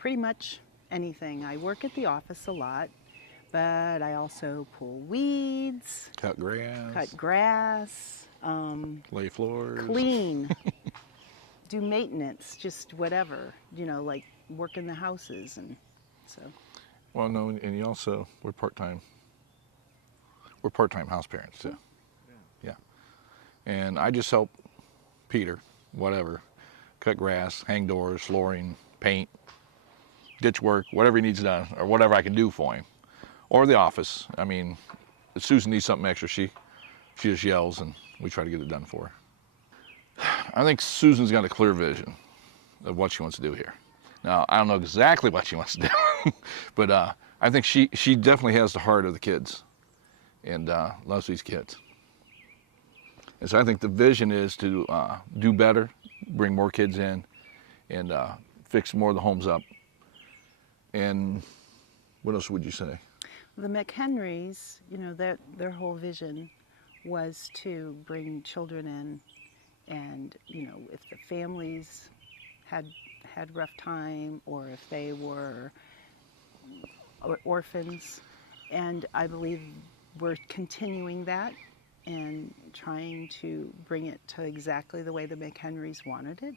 pretty much anything. I work at the office a lot, but I also pull weeds, Cut grass, lay floors, clean, do maintenance, just whatever, like work in the houses. And so. Well, no, and you also, we're part-time house parents too. Yeah. And I just help Peter, whatever, cut grass, hang doors, flooring, paint, ditch work, whatever he needs done, or whatever I can do for him. Or the office. I mean, if Susan needs something extra, she just yells and we try to get it done for her. I think Susan's got a clear vision of what she wants to do here. Now, I don't know exactly what she wants to do, but I think she definitely has the heart of the kids and loves these kids. And so I think the vision is to do better, bring more kids in, and fix more of the homes up. And what else would you say? The McHenrys, their whole vision was to bring children in, and if the families had rough time, or if they were orphans, and I believe we're continuing that and trying to bring it to exactly the way the McHenrys wanted it.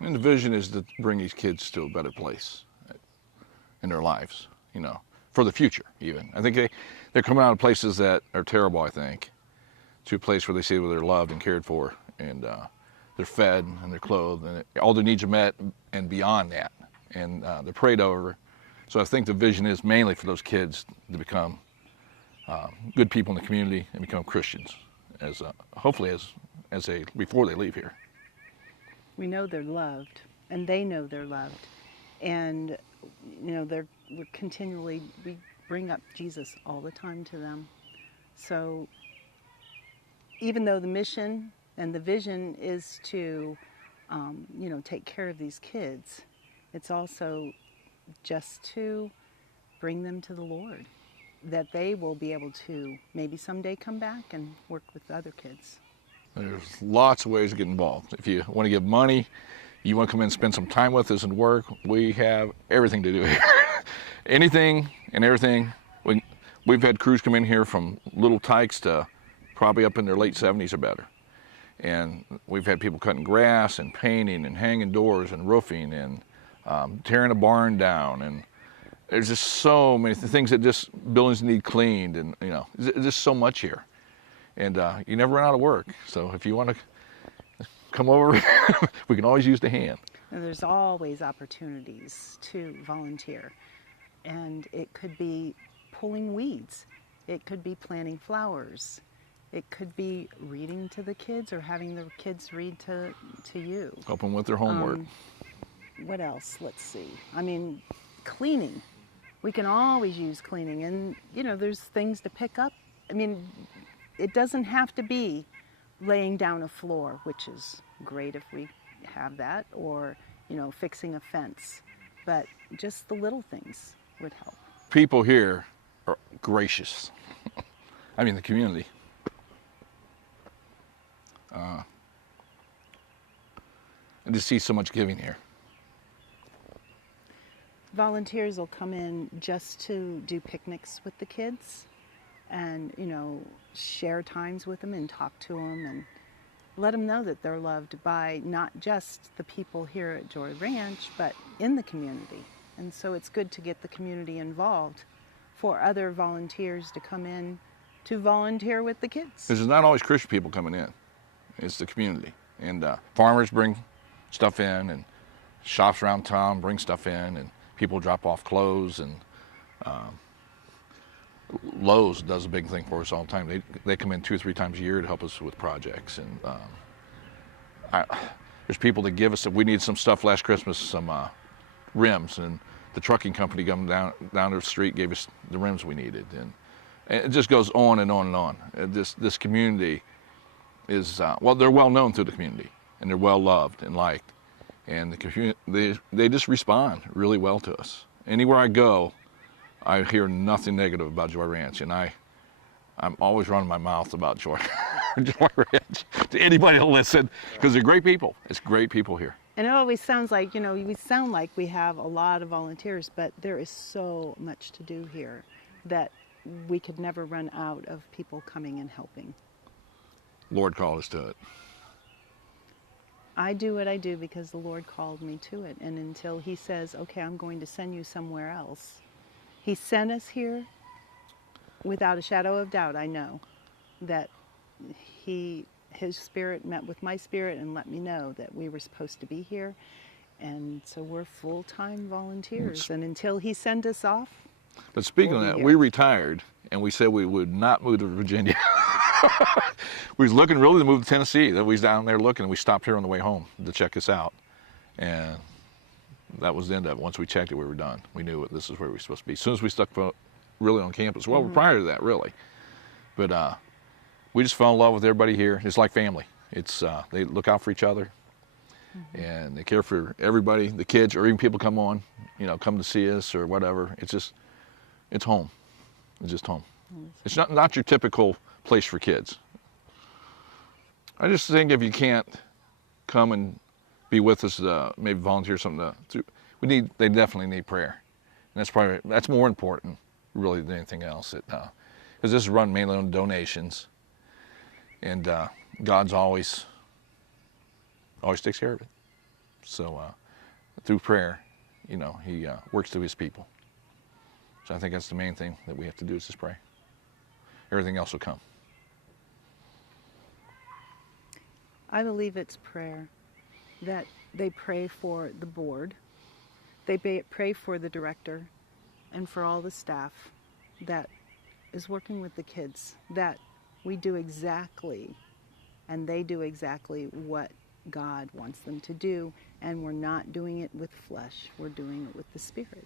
And the vision is to bring these kids to a better place in their lives, for the future even. I think they're coming out of places that are terrible, I think, to a place where they see where they're loved and cared for, and they're fed and they're clothed, and all their needs are met and beyond that, and they're prayed over. So I think the vision is mainly for those kids to become good people in the community and become Christians, hopefully before they leave here. We know they're loved, and they know they're loved, and we bring up Jesus all the time to them. So even though the mission and the vision is to take care of these kids, it's also just to bring them to the Lord, that they will be able to maybe someday come back and work with other kids. There's lots of ways to get involved. If you want to give money, you want to come in and spend some time with us and work, we have everything to do here. Anything and everything. We've had crews come in here from little tykes to probably up in their late 70s or better. And we've had people cutting grass and painting and hanging doors and roofing and tearing a barn down. And there's just so many things that just buildings need cleaned, and there's just so much here. And you never run out of work. So if you want to come over, we can always use the hand. And there's always opportunities to volunteer. And it could be pulling weeds. It could be planting flowers. It could be reading to the kids or having the kids read to you. Help them with their homework. What else? Let's see. Cleaning. We can always use cleaning. And, there's things to pick up. It doesn't have to be laying down a floor, which is great if we have that, or, fixing a fence. But just the little things would help. People here are gracious. The community. And to see so much giving here. Volunteers will come in just to do picnics with the kids and, share times with them and talk to them and let them know that they're loved by not just the people here at Joy Ranch, but in the community. And so it's good to get the community involved for other volunteers to come in to volunteer with the kids. Because it's not always Christian people coming in. It's the community. And farmers bring stuff in, and shops around town bring stuff in, and people drop off clothes, and Lowe's does a big thing for us all the time. They come in 2 or 3 times a year to help us with projects. And there's people that give us, if we need some stuff last Christmas, some rims, and the trucking company come down the street, gave us the rims we needed. And it just goes on and on and on. This community is, they're well known through the community, and they're well loved and liked. And the community, they just respond really well to us. Anywhere I go, I hear nothing negative about Joy Ranch, and I'm always running my mouth about Joy Ranch to anybody to listen, because they're great people. It's great people here. And it always sounds like, we sound like we have a lot of volunteers, but there is so much to do here that we could never run out of people coming and helping. Lord called us to it. I do what I do because the Lord called me to it. And until He says, okay, I'm going to send you somewhere else. He sent us here without a shadow of doubt. I know that His Spirit met with my spirit and let me know that we were supposed to be here. And so we're full-time volunteers. And until He sent us off. But speaking of that, we retired and we said we would not move to Virginia. We was looking really to move to Tennessee. Then we was down there looking, and we stopped here on the way home to check us out. And that was the end of it. Once we checked it, we were done. We knew this is where we were supposed to be. As soon as we stuck really on campus, well, prior to that, really. But we just fell in love with everybody here. It's like family. It's they look out for each other, and they care for everybody, the kids, or even people come on, come to see us or whatever. It's home. It's just home. It's not your typical place for kids. I just think if you can't come and be with us, maybe volunteer something they definitely need prayer, and that's more important really than anything else. Because this is run mainly on donations, and God's always takes care of it. So through prayer, He works through His people. So I think that's the main thing that we have to do is just pray. Everything else will come. I believe it's prayer, that they pray for the board, they pray for the director, and for all the staff that is working with the kids, that we do exactly, and they do exactly what God wants them to do, and we're not doing it with flesh, we're doing it with the Spirit.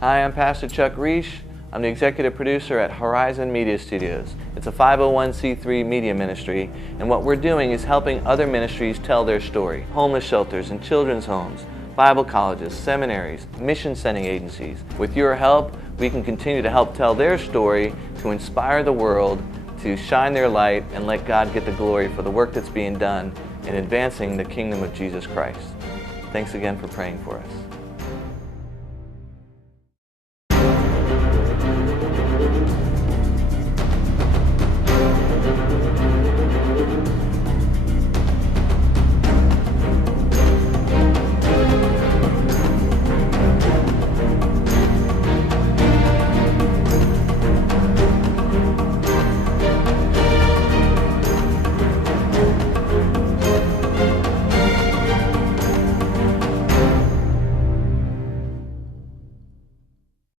Hi, I'm Pastor Chuck Reish. I'm the executive producer at Horizon Media Studios. It's a 501c3 media ministry, and what we're doing is helping other ministries tell their story. Homeless shelters and children's homes, Bible colleges, seminaries, mission sending agencies. With your help, we can continue to help tell their story, to inspire the world, to shine their light, and let God get the glory for the work that's being done in advancing the kingdom of Jesus Christ. Thanks again for praying for us.